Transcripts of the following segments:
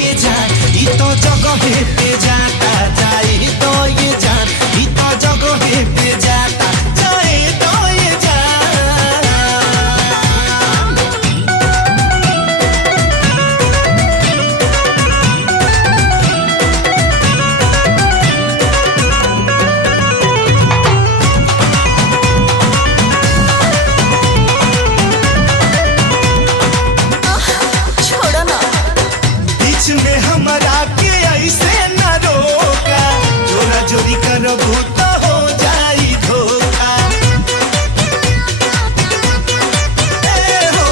ये जान ई तो जगह पे जाता जाए तो ये जान ई तो जगह पे जाता जाए तो ये जान। छोड़ो ना। बीच में हमरा के ऐसे न रोका, जोरा जोरी करबू तो हो जाई धोखा। ए हो,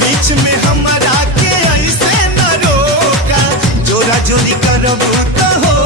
बीच में हमरा के ऐसे न रोका, जोरा जोरी करबू तो हो